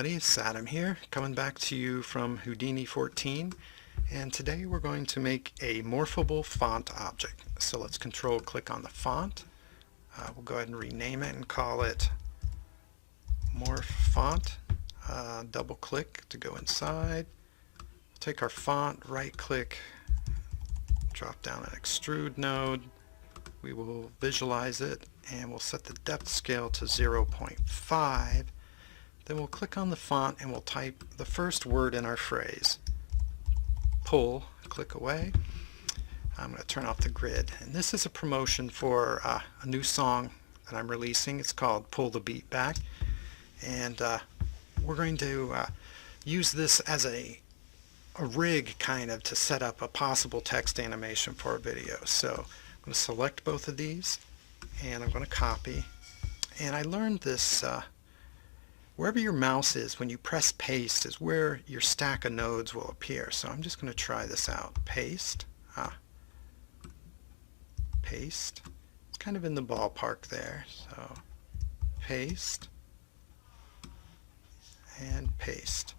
everybody, it's Adam here, coming back to you from Houdini 14, and today we're going to make a morphable font object. So let's control click on the font. We'll go ahead and rename it and call it Morph Font. Double click to go inside. Take our font, right click, drop down an extrude node. We will visualize it and we'll set the depth scale to 0.5. Then we'll click on the font and we'll type the first word in our phrase. Pull, click away. I'm going to turn off the grid. And this is a promotion for a new song that I'm releasing. It's called Pull the Beat Back. And we're going to use this as a rig kind of to set up a possible text animation for a video. So I'm going to select both of these and I'm going to copy. And I learned this wherever your mouse is, when you press paste is where your stack of nodes will appear. So I'm just going to try this out. Paste. Paste. It's kind of in the ballpark there. So paste and paste.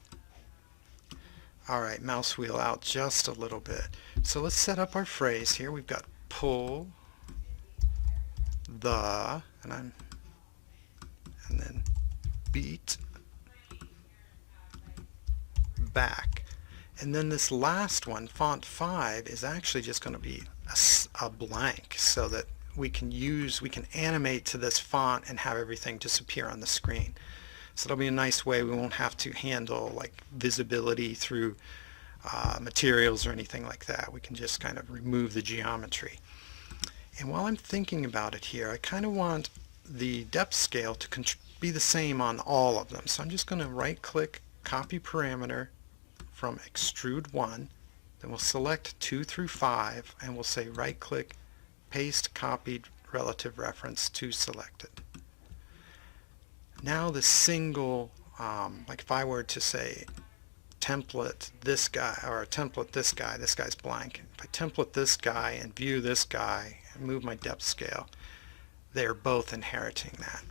Alright, mouse wheel out just a little bit. So let's set up our phrase here. We've got pull the, and then beat back. And then this last one, font 5, is actually just going to be a blank so that we can animate to this font and have everything disappear on the screen. So it'll be a nice way. We won't have to handle like visibility through materials or anything like that. We can just kind of remove the geometry. And while I'm thinking about it here, I kind of want the depth scale to be the same on all of them. So I'm just going to right click, copy parameter from extrude 1, then we'll select 2 through 5 and we'll say right click, paste copied relative reference to selected. Now the single, like if I were to say template this guy or template this guy's blank. If I template this guy and view this guy and move my depth scale, they're both inheriting that.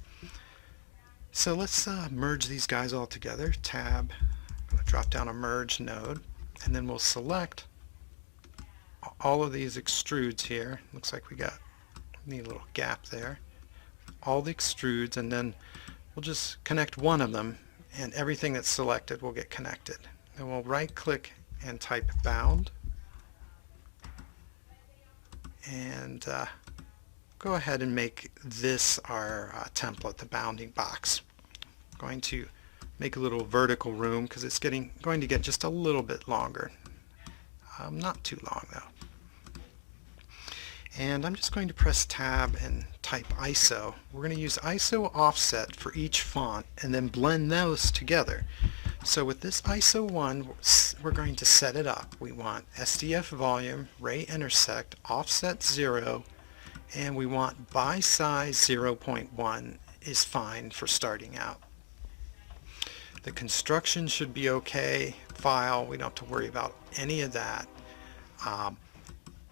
So let's merge these guys all together. Tab, I'm going to drop down a merge node, and then we'll select all of these extrudes here. Looks like we need a little gap there. All the extrudes, and then we'll just connect one of them, and everything that's selected will get connected. Then we'll right click and type bound, and go ahead and make this our template, the bounding box. I'm going to make a little vertical room because it's going to get just a little bit longer. Not too long though. And I'm just going to press tab and type ISO. We're going to use ISO offset for each font and then blend those together. So with this ISO 1, we're going to set it up. We want SDF volume, ray intersect, offset 0, and we want by size 0.1 is fine for starting out. The construction should be okay. File, we don't have to worry about any of that.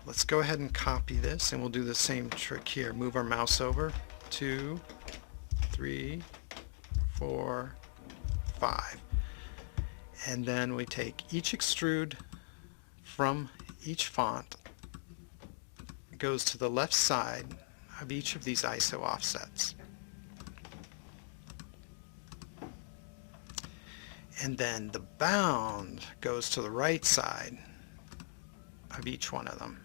Let's go ahead and copy this and we'll do the same trick here. Move our mouse over, 2, 3, 4, 5. And then we take each extrude from each font, goes to the left side of each of these ISO offsets. And then the bound goes to the right side of each one of them.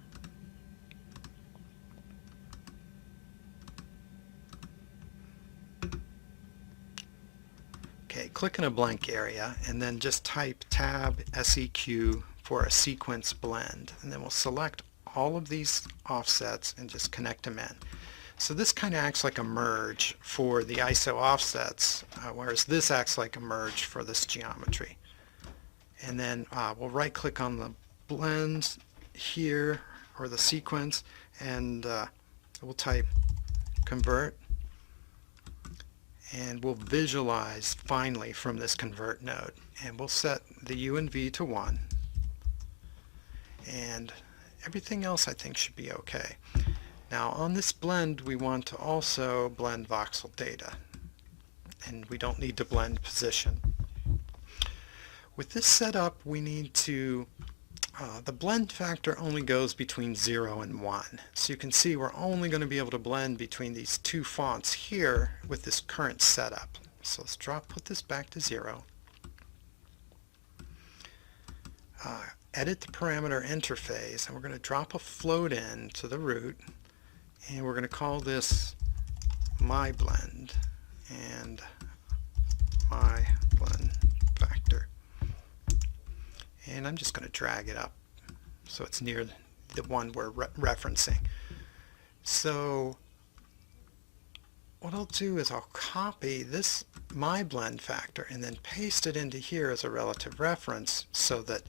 Okay, click in a blank area and then just type tab SEQ for a sequence blend, and then we'll select all of these offsets and just connect them in. So this kind of acts like a merge for the ISO offsets, whereas this acts like a merge for this geometry. And then we'll right click on the blend here or the sequence, and we'll type convert, and we'll visualize finally from this convert node, and we'll set the U and V to 1, and everything else I think should be okay. Now on this blend we want to also blend voxel data, and we don't need to blend position. With this setup, we need to, the blend factor only goes between 0 and 1. So you can see we're only going to be able to blend between these two fonts here with this current setup. So let's put this back to 0. Edit the parameter interface, and we're going to drop a float in to the root, and we're going to call this my blend and my blend factor. And I'm just going to drag it up so it's near the one we're referencing. So what I'll do is I'll copy this my blend factor and then paste it into here as a relative reference so that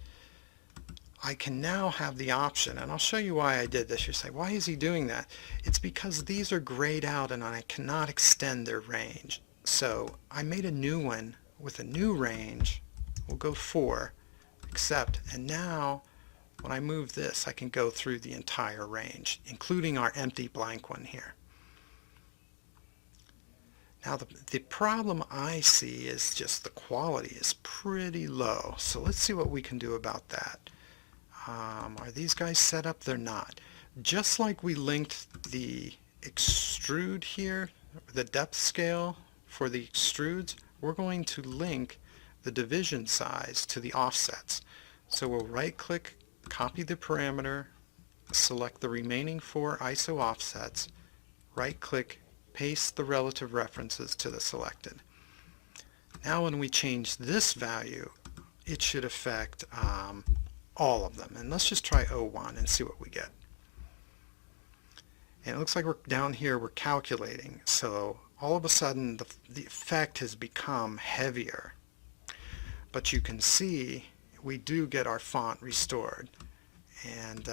I can now have the option, and I'll show you why I did this. You say, why is he doing that? It's because these are grayed out and I cannot extend their range. So I made a new one with a new range. We'll go 4, accept, and now when I move this I can go through the entire range, including our empty blank one here. Now the problem I see is just the quality is pretty low. So let's see what we can do about that. Are these guys set up? They're not. Just like we linked the extrude here, the depth scale for the extrudes, we're going to link the division size to the offsets. So we'll right click, copy the parameter, select the remaining 4 ISO offsets, right click, paste the relative references to the selected. Now when we change this value, it should affect all of them. And let's just try 01 and see what we get. And it looks like we're down here, we're calculating. So all of a sudden the effect has become heavier. But you can see we do get our font restored. And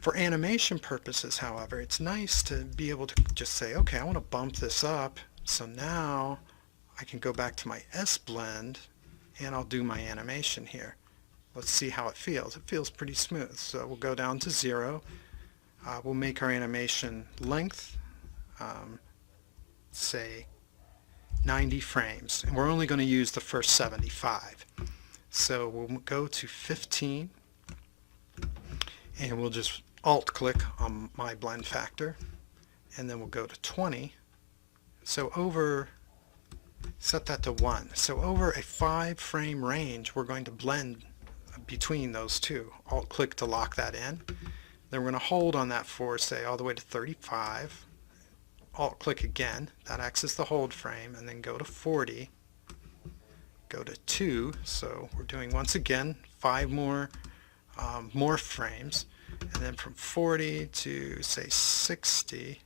for animation purposes, however, it's nice to be able to just say, okay, I want to bump this up. So now I can go back to my S blend and I'll do my animation here. Let's see how it feels. It feels pretty smooth. So we'll go down to 0. We'll make our animation length, say 90 frames. And we're only going to use the first 75. So we'll go to 15 and we'll just alt click on my blend factor, and then we'll go to 20. So set that to 1. So over a 5 frame range we're going to blend between those two. Alt click to lock that in. Then we're going to hold on that for, say, all the way to 35. Alt click again, that acts as the hold frame, and then go to 40. Go to 2, so we're doing once again 5 more morph frames, and then from 40 to say 60,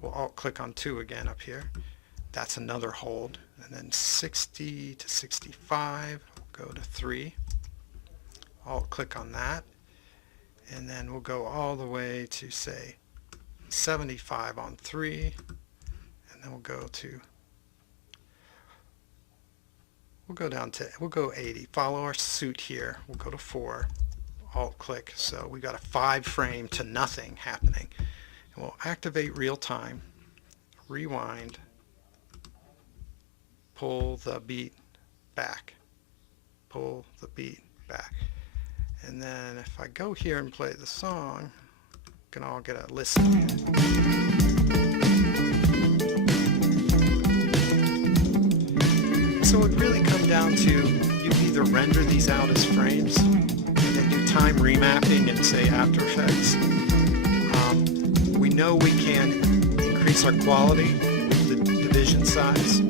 we'll alt click on 2 again up here. That's another hold, and then 60 to 65, we'll go to 3. Alt click on that, and then we'll go all the way to say 75 on 3, and then we'll go we'll go 80. Follow our suit here. We'll go to 4. Alt click. So we got a 5 frame to nothing happening. And we'll activate real time. Rewind. Pull the beat back. Pull the beat back. And then if I go here and play the song, we can all get a listen. So it really comes down to you either render these out as frames and then do time remapping in, say, After Effects. We know we can increase our quality with the division size.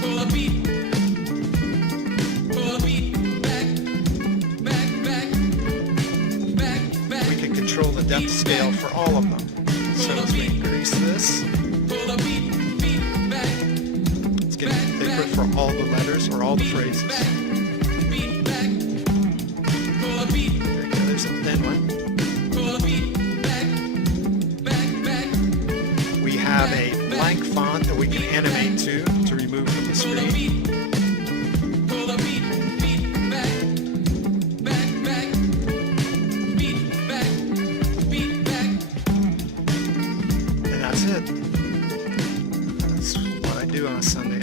Pull a beat. Pull a beat. Back. We can control the depth scale for all of them. So as we increase this, Pull a beat. it's getting thicker for all the letters or all the phrases. Beat back. Pull a beat. There you go, there's a thin one. Pull a beat. Back. We have a blank font that we can animate to remove from the screen. Pull a beat. Beat back. Beat back. And that's it. That's what I do on a Sunday